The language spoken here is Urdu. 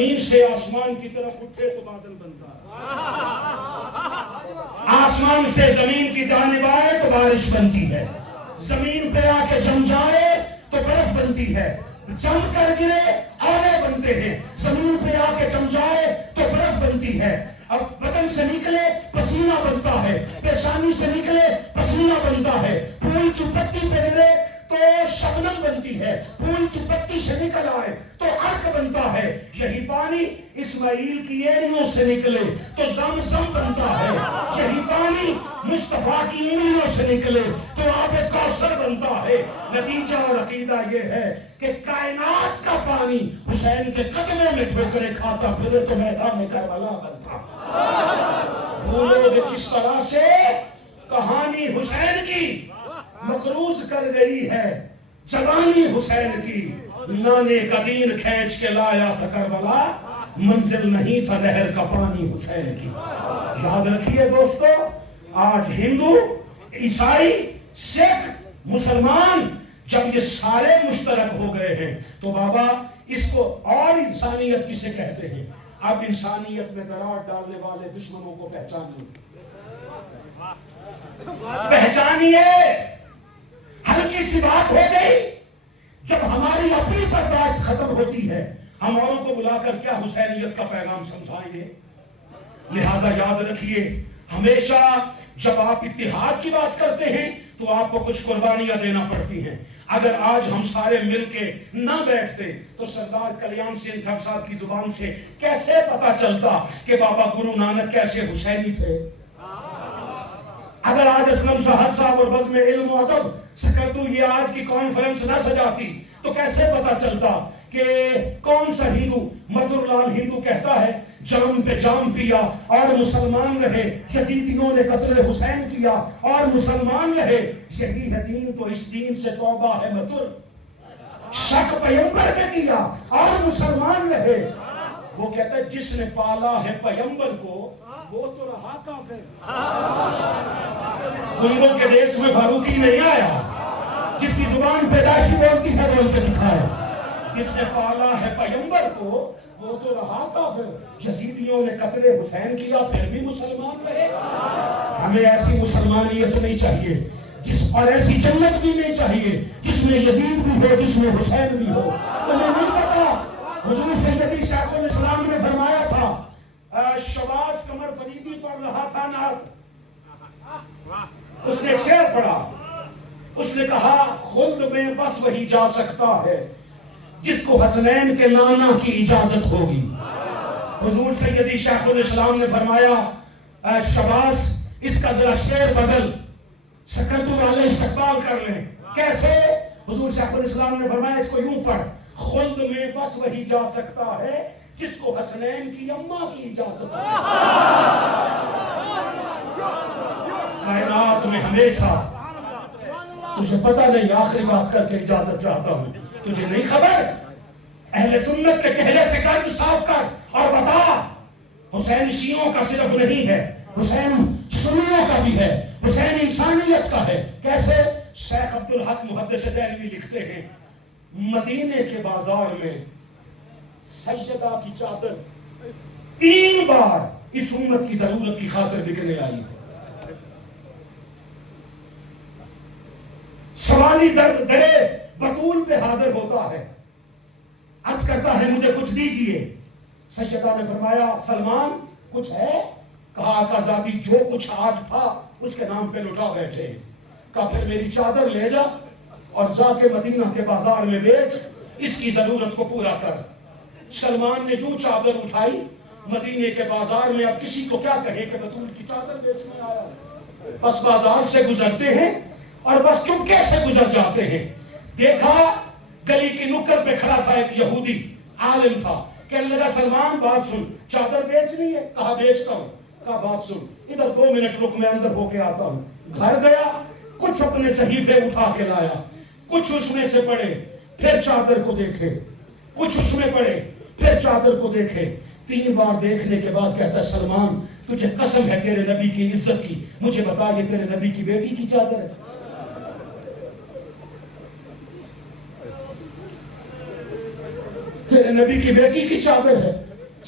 زمین سے آسمان کی طرف اٹھے تو بادل بنتا ہے، آسمان سے زمین کی جانب آئے تو بارش بنتی ہے، زمین پہ آ کے جم جائے تو برف بنتی ہے، جم کر گرے آلے بنتے ہیں، زمین پہ آ کے جم جائے تو برف بنتی ہے، اب بدن سے نکلے پسینہ بنتا ہے، پیشانی سے نکلے پسینہ بنتا ہے، پھول کی پتی پہ گرے تو شبنم بنتی ہے، پھول کی پتی سے نکل آئے تو عرق بنتا ہے، یہی پانی اسماعیل کی ایڑیوں سے نکلے تو زمزم بنتا ہے، یہی پانی مصطفیٰ کی انگلیوں سے نکلے تو آب کوثر بنتا ہے۔ نتیجہ اور عقیدہ یہ ہے کہ کائنات کا پانی حسین کے قدموں میں ٹھوکریں کھاتا پھرے تو میدان کربلا بنتا۔ بھولو گے کس طرح سے کہانی حسین کی مقروض کر گئی ہے جوانی حسین کی، نانے کا دین کھینچ کے لایا تھا کربلا، منزل نہیں تھا نہر کا پانی حسین کی۔ یاد رکھیے دوستو، آج ہندو، عیسائی، سکھ، مسلمان جب یہ سارے مشترک ہو گئے ہیں تو بابا اس کو اور انسانیت کسے کہتے ہیں؟ اب انسانیت میں دراڑ ڈالنے والے دشمنوں کو پہچانیے۔ ہلکی سی بات ہو گئی، جب ہماری اپنی برداشت ختم ہوتی ہے ہم اوروں کو بلا کر کیا حسینیت کا پیغام سمجھائیں گے؟ لہٰذا یاد رکھیے، ہمیشہ جب آپ اتحاد کی بات کرتے ہیں تو آپ کو کچھ قربانیاں دینا پڑتی ہیں۔ اگر آج ہم سارے مل کے نہ بیٹھتے تو سردار کلیان سنگھ صاحب کی زبان سے کیسے پتا چلتا کہ بابا گرو نانک کیسے حسینی تھے؟ اگر آج اسلم صاحب صاحب اور بزم علم و ادب سکردو یہ آج کی کانفرنس نہ سجاتی تو کیسے پتا چلتا کہ کون سا ہندو مدھر لال ہندو کہتا ہے جام پہ جام پیا اور مسلمان رہے، یزیدیوں نے قتل حسین کیا اور مسلمان رہے، یہی ہے دین تو اس دین سے توبہ ہے مدھر، شک پیغمبر پہ کیا اور مسلمان رہے۔ وہ کہتا ہے جس نے پالا ہے پیغمبر کو وہ تو رہا کافر۔ گنگوں کے دیش میں فاروقی نہیں آیا، جس کی زبان پیدائشی بولتی ہے بول کے دکھائے، جس نے پالا ہے پیغمبر کو وہ تو رہا کافر۔ یزیدیوں نے قتل حسین کیا پھر بھی مسلمان رہے۔ ہمیں ایسی مسلمانیت نہیں چاہیے اور ایسی جنت بھی نہیں چاہیے جس میں یزید بھی ہو، جس میں حسین بھی ہو۔ تمہیں نہیں پتا حضور سیدی شیخ الاسلام نے فرمایا تھا، شباز قمر فریدی پڑھ رہا تھا نعت، اس نے ایک شعر پڑھا، اس نے کہا خلد میں بس وہی جا سکتا ہے جس کو حسنین کے نانا کی اجازت ہوگی۔ حضور سیدی شیخ الاسلام نے فرمایا شباز اس کا ذرا شعر بدل، سکردو والے استقبال کر لیں۔ کیسے؟ حضور شیخ الاسلام نے فرمایا اس کو یوں پڑھ، خلد میں بس وہی جا سکتا ہے جس کو حسنین کی اماں کی اجازت ہوگی۔ کائنات میں ہمیشہ تجھے پتہ نہیں، آخری بات کر کے اجازت چاہتا ہوں، تجھے نہیں خبر؟ اہل سنت کے چہرے سے قلب صاف کر اور بتا، حسین شیعوں کا صرف نہیں ہے، حسین سنیوں کا بھی ہے، حسین انسانیت کا ہے۔ کیسے؟ شیخ عبدالحق محدث دہلوی لکھتے ہیں مدینے کے بازار میں سیدہ کی چادر 3 بار اس امت کی ضرورت کی خاطر بکنے آئی۔ سوالی درے بطول پہ حاضر ہوتا ہے، عرض کرتا ہے مجھے کچھ دیجئے۔ سیدہ نے فرمایا سلمان کچھ ہے؟ کہا آقا زادی جو کچھ آج تھا اس کے نام پہ لٹا بیٹھے۔ کہا پھر میری چادر لے جا اور جا کے مدینہ کے بازار میں بیچ، اس کی ضرورت کو پورا کر۔ سلمان نے جو چادر اٹھائی، مدینے کے بازار میں اب کسی کو کیا کہے کہ بطول کی چادر بیچنے آیا، بس بازار سے گزرتے ہیں اور بس چپکے سے گزر جاتے ہیں۔ دیکھا گلی کی نکڑ پہ کھڑا تھا ایک یہودی عالم تھا، کہنے لگا سلمان بات سن، چادر بیچنی ہے؟ کہا بیچتا ہوں۔ کہا بات سن، ادھر 2 منٹ رک، میں اندر ہو کے آتا ہوں۔ گھر گیا، کچھ اپنے صحیفے اٹھا کے لایا، کچھ اس میں سے پڑھے، پھر چادر کو دیکھے، کچھ اس میں پڑھے، پھر چادر کو دیکھے۔ 3 بار دیکھنے کے بعد کہتا ہے سلمان تجھے قسم ہے تیرے نبی کی عزت کی، مجھے بتا یہ تیرے نبی کی بیٹی کی چادر ہے؟ تیرے نبی کی بیٹی کی چادر ہے؟